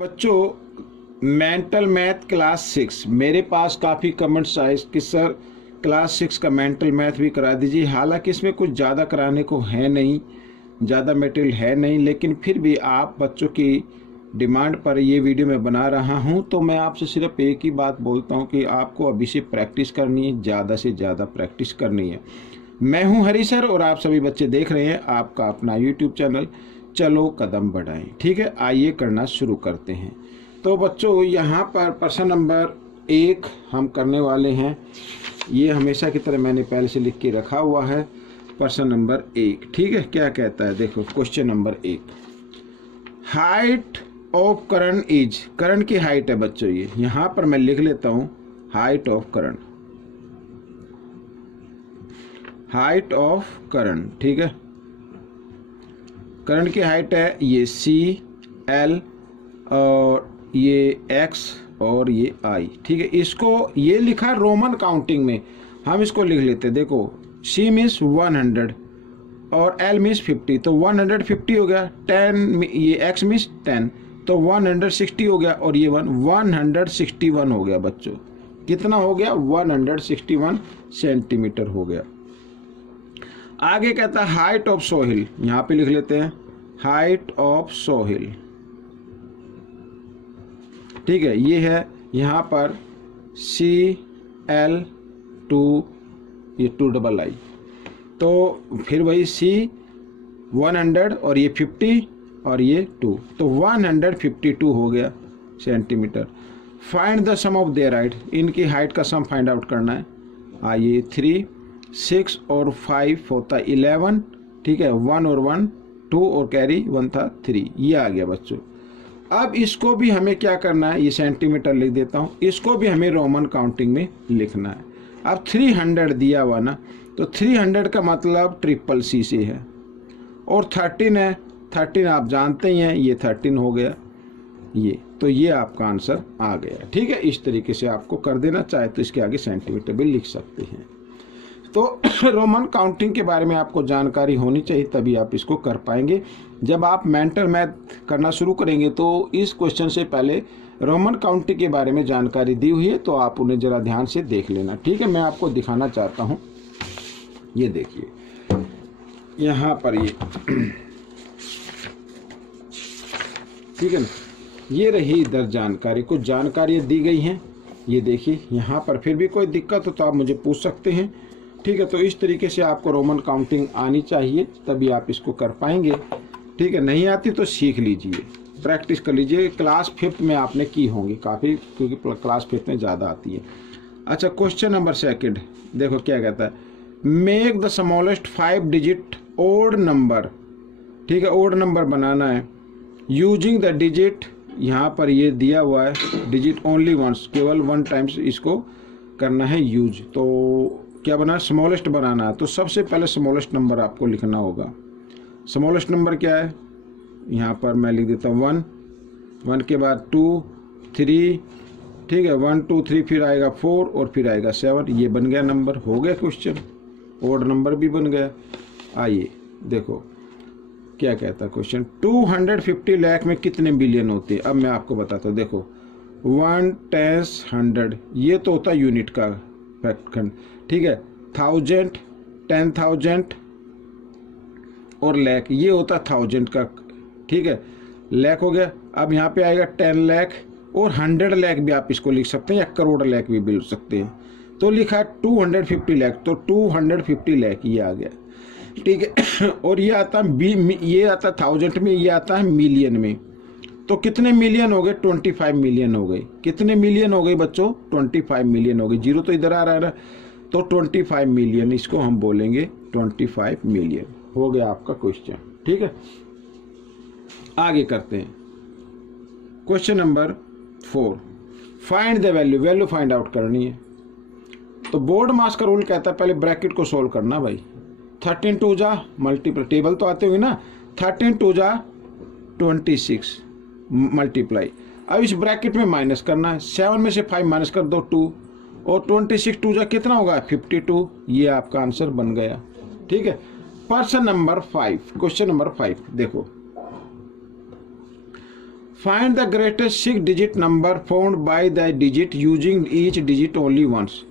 बच्चों mental math class 6 मेरे पास काफ़ी कमेंट्स आए कि सर क्लास 6 का मेंटल मैथ भी करा दीजिए। हालांकि इसमें कुछ ज़्यादा कराने को है नहीं, ज़्यादा मटेरियल है नहीं, लेकिन फिर भी आप बच्चों की डिमांड पर ये वीडियो मैं बना रहा हूँ। तो मैं आपसे सिर्फ एक ही बात बोलता हूँ कि आपको अभी से प्रैक्टिस करनी है, ज़्यादा से ज़्यादा प्रैक्टिस करनी है। मैं हूँ हरी सर और आप सभी बच्चे देख रहे हैं आपका अपना यूट्यूब चैनल चलो कदम बढ़ाएं। ठीक है, आइए करना शुरू करते हैं। तो बच्चों यहाँ पर प्रश्न नंबर 1 हम करने वाले हैं। ये हमेशा की तरह मैंने पहले से लिख के रखा हुआ है। प्रश्न नंबर 1, ठीक है, क्या कहता है देखो। Question number 1, height of Karan is, Karan की हाइट है बच्चों ये। यहाँ पर मैं लिख लेता हूँ height of Karan, height of Karan, ठीक है। करण की हाइट है ये CL और ये X और ये I, ठीक है। इसको ये लिखा रोमन काउंटिंग में, हम इसको लिख लेते हैं। देखो C मीन्स 100 और L मीन्स 50, तो 150 हो गया। 10 ये X मीन्स 10, तो 160 हो गया और ये 161 हो गया बच्चों। कितना हो गया? 161 सेंटीमीटर हो गया। आगे कहता है हाइट ऑफ सोहिल, यहां पे लिख लेते हैं हाइट ऑफ सोहिल, ठीक है। ये है यहां पर CL 2, ये 2II, तो फिर वही C 100 और ये 50 और ये 2, तो 152 हो गया centimetre. Find the sum of their height, इनकी हाइट का सम फाइंड आउट करना है। आइए 3, 6 और 5 होता 11, ठीक है। 1 और 1 2 और कैरी 1 था 3, ये आ गया बच्चों। अब इसको भी हमें क्या करना है, ये सेंटीमीटर लिख देता हूँ, इसको भी हमें रोमन काउंटिंग में लिखना है। अब 300 दिया हुआ ना, तो 300 का मतलब CCC से है और 13 है। 13 आप जानते ही हैं, ये 13 हो गया ये, तो ये आपका आंसर आ गया, ठीक है। इस तरीके से आपको कर देना, चाहे तो इसके आगे सेंटीमीटर भी लिख सकते हैं। तो रोमन काउंटिंग के बारे में आपको जानकारी होनी चाहिए, तभी आप इसको कर पाएंगे। जब आप मेंटल मैथ करना शुरू करेंगे तो इस क्वेश्चन से पहले रोमन काउंटिंग के बारे में जानकारी दी हुई है, तो आप उन्हें जरा ध्यान से देख लेना, ठीक है। मैं आपको दिखाना चाहता हूँ, ये देखिए यहाँ पर ये ठीक है ना, ये रही इधर जानकारी, कुछ जानकारी दी गई हैं। ये देखिए यहाँ पर, फिर भी कोई दिक्कत हो तो आप मुझे पूछ सकते हैं, ठीक है। तो इस तरीके से आपको रोमन काउंटिंग आनी चाहिए, तभी आप इसको कर पाएंगे, ठीक है। नहीं आती तो सीख लीजिए, प्रैक्टिस कर लीजिए। क्लास 5 में आपने की होंगी काफ़ी, क्योंकि क्लास 5 में ज़्यादा आती है। अच्छा, क्वेश्चन नंबर 2 देखो क्या कहता है। Make the smallest 5 digit odd number, ठीक है। ओड नंबर बनाना है यूजिंग द डिजिट, यहाँ पर ये दिया हुआ है डिजिट ओनली वंस, केवल 1 टाइम्स इसको करना है यूज। तो क्या बना, स्मॉलेस्ट बनाना है, तो सबसे पहले स्मॉलेस्ट नंबर आपको लिखना होगा। स्मॉलेस्ट नंबर क्या है, यहाँ पर मैं लिख देता हूँ 1 के बाद 2 3, ठीक है। 1 2 3 फिर आएगा 4 और फिर आएगा 7, ये बन गया नंबर, हो गया क्वेश्चन, ओड नंबर भी बन गया। आइए देखो क्या कहता है क्वेश्चन। 250 लाख में कितने बिलियन होते हैं? अब मैं आपको बताता हूँ, देखो 1 10 100, ये तो होता है यूनिट का फैक्टखंड, ठीक है। 1000 10,000 और लाख, ये होता है 1000 का, ठीक है। लाख हो गया। अब यहाँ पे आएगा 10 लाख और 100 लाख भी आप इसको लिख सकते हैं, या करोड़ लाख भी बोल सकते हैं। तो लिखा 250 लाख, तो 250 लाख ये आ गया, ठीक है। और ये आता है ये आता है 1000 में, ये आता है मिलियन में। तो कितने मिलियन हो गए? 25 मिलियन हो गए। कितने मिलियन हो गए बच्चों? 25 मिलियन हो गए। जीरो तो इधर आ रहा है ना, तो 25 मिलियन, इसको हम बोलेंगे 25 मिलियन। हो गया आपका क्वेश्चन, ठीक है। आगे करते हैं question number 4, find the value, value find out करनी है। तो बोर्ड मास का रूल कहता है पहले ब्रैकेट को सोल्व करना भाई। 13 2 जा मल्टीप्लाई, टेबल तो आते हुए ना, 13 2 जा 26 मल्टीप्लाई। अब इस ब्रैकेट में माइनस करना है, 7 में से 5 माइनस कर दो 2, और 26 2 जा कितना होगा? 52, ये आपका आंसर बन गया, ठीक है। प्रश्न नंबर 5, क्वेश्चन नंबर 5 देखो, find the greatest 6 digit number found by the digit using each digit only once.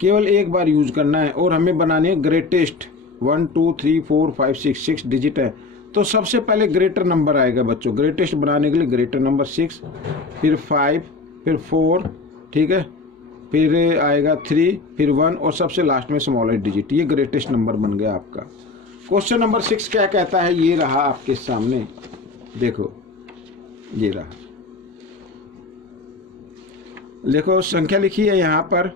केवल एक बार यूज करना है और हमें बनाने ग्रेटेस्ट 1 2 3 4 5 6 डिजिट है। तो सबसे पहले ग्रेटर नंबर आएगा बच्चों। ग्रेटेस्ट बनाने के लिए ग्रेटर नंबर 6, फिर 5, फिर 4, ठीक है, फिर आएगा 3, फिर 1 और सबसे लास्ट में स्मॉलेस्ट डिजिट। ये ग्रेटेस्ट नंबर बन गया आपका। क्वेश्चन नंबर 6 क्या कहता है, ये रहा आपके सामने, देखो ये रहा, देखो संख्या लिखी है यहाँ पर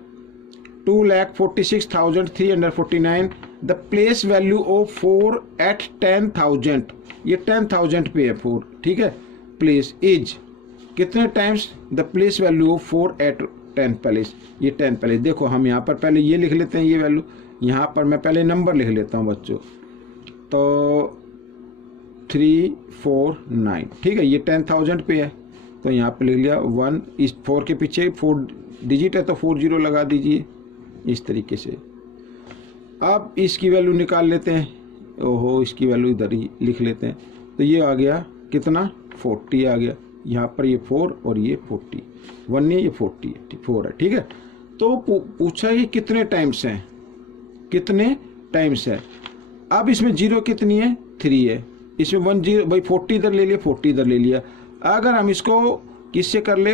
2,46,349। The place value of 4 at 10,000, ये 10,000 पे है 4, ठीक है। प्लेस इज कितने times the place value of 4 at 10 place, ये 10 प्लेस। देखो हम यहाँ पर पहले ये लिख लेते हैं, ये वैल्यू यहाँ पर मैं पहले नंबर लिख लेता हूँ बच्चों। तो 349, ठीक है, ये 10,000 पे है तो यहाँ पे लिख लिया 1, इस 4 के पीछे 4 डिजिट है तो 40 लगा दीजिए इस तरीके से। अब इसकी वैल्यू निकाल लेते हैं, ओहो इसकी वैल्यू इधर ही लिख लेते हैं। तो ये आ गया कितना, 40 आ गया। यहाँ पर ये 4 और ये 40, 1 नहीं ये 4 है, ठीक है। तो पूछा कि कितने टाइम्स हैं, कितने टाइम्स है। अब इसमें 0 कितनी है, 3 है। इसमें 1 0 भाई 40 इधर ले लिया, 40 इधर ले लिया। अगर हम इसको किससे कर ले,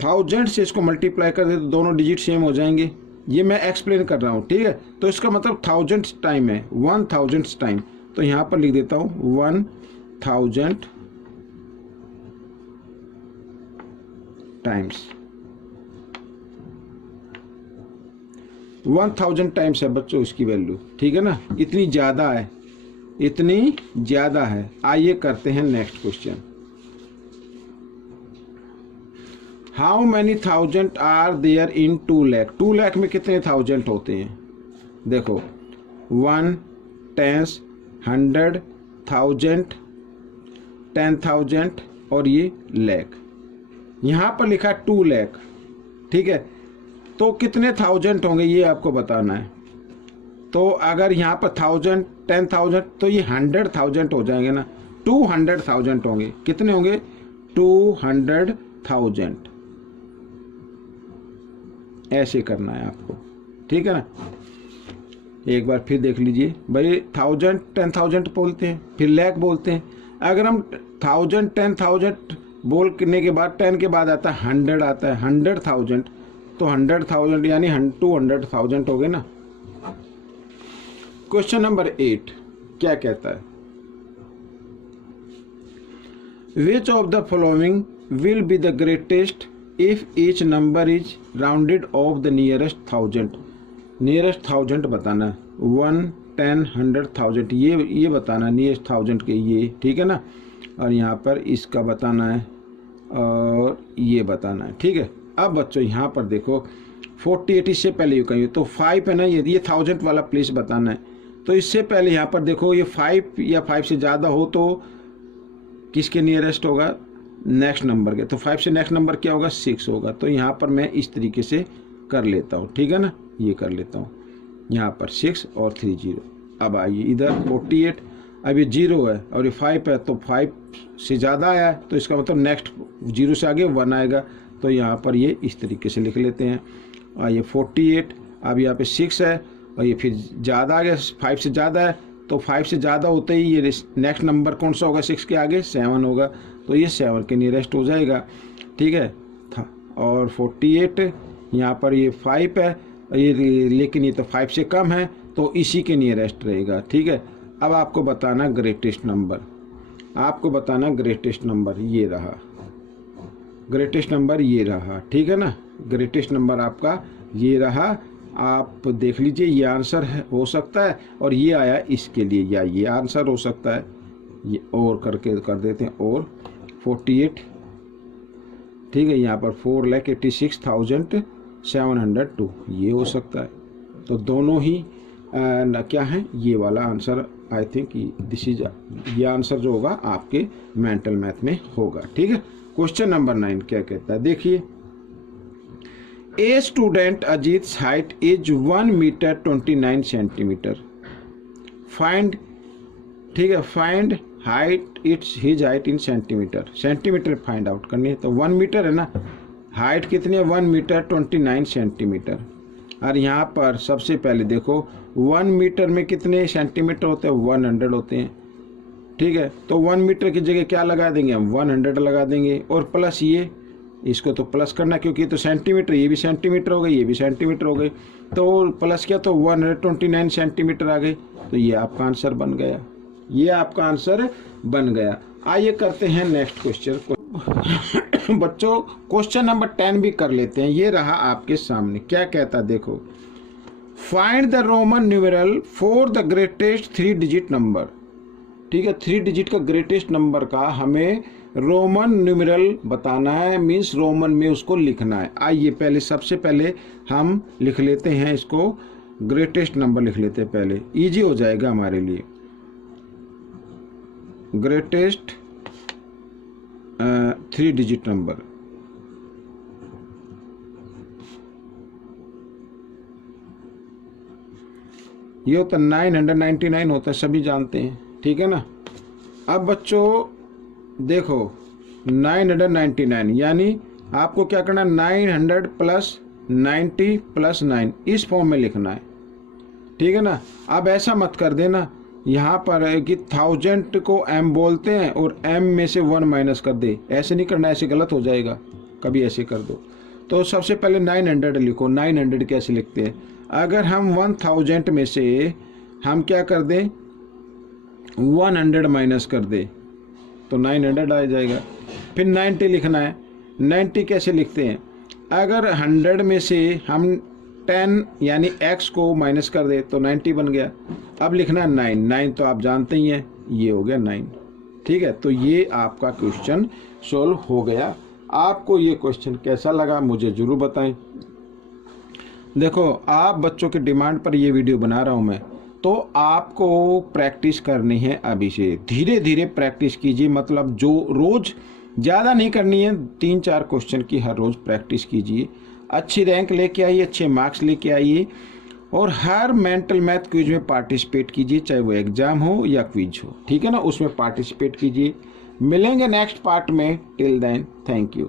1000 से इसको मल्टीप्लाई कर दे तो दोनों डिजिट सेम हो जाएंगे। ये मैं एक्सप्लेन कर रहा हूँ, ठीक है। तो इसका मतलब 1000 टाइम है, 1000 टाइम। तो यहाँ पर लिख देता हूँ 1000 टाइम्स, 1000 टाइम्स है बच्चों इसकी वैल्यू, ठीक है ना। इतनी ज़्यादा है, इतनी ज़्यादा है। आइए करते हैं next question. How many 1000 are there in 2 lakh. 2 lakh में कितने 1000 होते हैं, देखो 1, 10, 100, 1000, 10,000 और ये लाख। यहाँ पर लिखा 2 लाख, ठीक है। तो कितने 1000 होंगे ये आपको बताना है। तो अगर यहाँ पर 1000, 10,000 तो ये 100,000 हो जाएंगे ना, 200,000 होंगे। कितने होंगे, 200,000। ऐसे करना है आपको, ठीक है ना। एक बार फिर देख लीजिए भाई, 1000 10,000 बोलते हैं, फिर लाख बोलते हैं। अगर हम 1000 10,000 बोलने के बाद 10 के बाद आता है 100 आता है, 100,000 तो 100,000 यानी 200,000 हो गए ना। क्वेश्चन नंबर 8 क्या कहता है, which of the following will be the greatest if each number is rounded off the nearest 1000। Nearest 1000 बताना है, 1, 10, 100,000 ये बताना नियरेस्ट 1000 के ये, ठीक है ना। और यहाँ पर इसका बताना है और ये बताना है, ठीक है। अब बच्चों यहाँ पर देखो 48 इससे पहले यू कहिए तो 5 है ना, ये 1000 वाला प्लेस बताना है। तो इससे पहले यहाँ पर देखो ये 5 या 5 से ज़्यादा हो तो किसके नियरेस्ट होगा, नेक्स्ट नंबर के। तो 5 से नेक्स्ट नंबर क्या होगा, 6 होगा। तो यहाँ पर मैं इस तरीके से कर लेता हूँ, ठीक है ना, ये कर लेता हूँ। यहाँ पर 6 और 3 0। अब आइए इधर 48, अब ये 0 है और ये 5 है तो 5 से ज़्यादा आया है तो इसका मतलब नेक्स्ट 0 से आगे 1 आएगा। तो यहाँ पर ये इस तरीके से लिख लेते हैं। और ये 48, अब यहाँ पे 6 है और ये फिर ज़्यादा आ गया, 5 से ज़्यादा है तो 5 से ज़्यादा होते ही ये नेक्स्ट नंबर कौन सा होगा, 6 के आगे 7 होगा। तो ये 7 के नियरेस्ट हो जाएगा, ठीक है। और 48 यहाँ पर ये 5 है ये, लेकिन ये तो 5 से कम है तो इसी के नियरेस्ट रहेगा, ठीक है। अब आपको बताना ग्रेटेस्ट नंबर, आपको बताना ग्रेटेस्ट नंबर, ये रहा ग्रेटेस्ट नंबर, ये रहा, ठीक है ना। ग्रेटेस्ट नंबर आपका ये रहा। आप देख लीजिए ये आंसर है, हो सकता है और ये आया इसके लिए, या ये आंसर हो सकता है। ये और करके कर देते हैं, और 48, ठीक है। यहाँ पर 4,86,702 ये हो सकता है। तो दोनों ही क्या है, ये वाला answer I think this is, ये आंसर जो होगा आपके मेंटल मैथ में होगा, ठीक है। क्वेश्चन नंबर 9 क्या कहता है, देखिए a student Ajit height is 1 metre 29 centimetre. Find, ठीक है, find height it's his height in centimetre, centimetre find out करनी है। तो 1 मीटर है ना, हाइट कितनी है 1 मीटर 29 सेंटीमीटर। और यहाँ पर सबसे पहले देखो 1 मीटर में कितने सेंटीमीटर होते हैं, 100 होते हैं। ठीक है, तो 1 मीटर की जगह क्या लगा देंगे हम, 100 लगा देंगे, और प्लस ये, इसको तो प्लस करना क्योंकि तो सेंटीमीटर, ये भी सेंटीमीटर हो गई, ये भी सेंटीमीटर हो गई, तो प्लस किया तो 129 सेंटीमीटर आ गई। तो ये आपका आंसर बन गया, ये आपका आंसर बन गया। आइए करते हैं नेक्स्ट क्वेश्चन। बच्चों क्वेश्चन नंबर 10 भी कर लेते हैं। ये रहा आपके सामने, क्या कहता देखो, find the Roman numeral for the greatest 3 digit number. ठीक है, 3 डिजिट का ग्रेटेस्ट नंबर का हमें रोमन न्यूमेरल बताना है, मीन्स रोमन में उसको लिखना है। आइए पहले सबसे पहले हम लिख लेते हैं इसको, ग्रेटेस्ट नंबर लिख लेते हैं पहले, इजी हो जाएगा हमारे लिए। ग्रेटेस्ट 3 डिजिट नंबर, ये होता 999 होता है, सभी जानते हैं। ठीक है ना। अब बच्चों देखो 999 यानी आपको क्या करना है, 900 प्लस 90 प्लस 9 इस फॉर्म में लिखना है। ठीक है ना। अब ऐसा मत कर देना यहाँ पर कि 1000 को m बोलते हैं और m में से 1 माइनस कर दे, ऐसे नहीं करना, ऐसे गलत हो जाएगा, कभी ऐसे कर दो। तो सबसे पहले 900 लिखो। 900 कैसे लिखते हैं, अगर हम 1000 में से हम क्या कर दें 100 माइनस कर दे तो 900 आ जाएगा। फिर 90 लिखना है। 90 कैसे लिखते हैं, अगर 100 में से हम 10 यानी x को माइनस कर दे तो 90 बन गया। अब लिखना है 9 तो आप जानते ही हैं, ये हो गया 9। ठीक है, तो ये आपका क्वेश्चन सोल्व हो गया। आपको ये क्वेश्चन कैसा लगा मुझे ज़रूर बताएं। देखो आप बच्चों की डिमांड पर ये वीडियो बना रहा हूँ मैं, तो आपको प्रैक्टिस करनी है अभी से, धीरे धीरे प्रैक्टिस कीजिए। मतलब जो रोज़ ज़्यादा नहीं करनी है, 3-4 क्वेश्चन की हर रोज़ प्रैक्टिस कीजिए। अच्छी रैंक लेके आइए, अच्छे मार्क्स लेके आइए, और हर मेंटल मैथ क्विज में पार्टिसिपेट कीजिए, चाहे वो एग्ज़ाम हो या क्विज हो। ठीक है ना, उसमें पार्टिसिपेट कीजिए। मिलेंगे नेक्स्ट पार्ट में, टिल देन थैंक यू।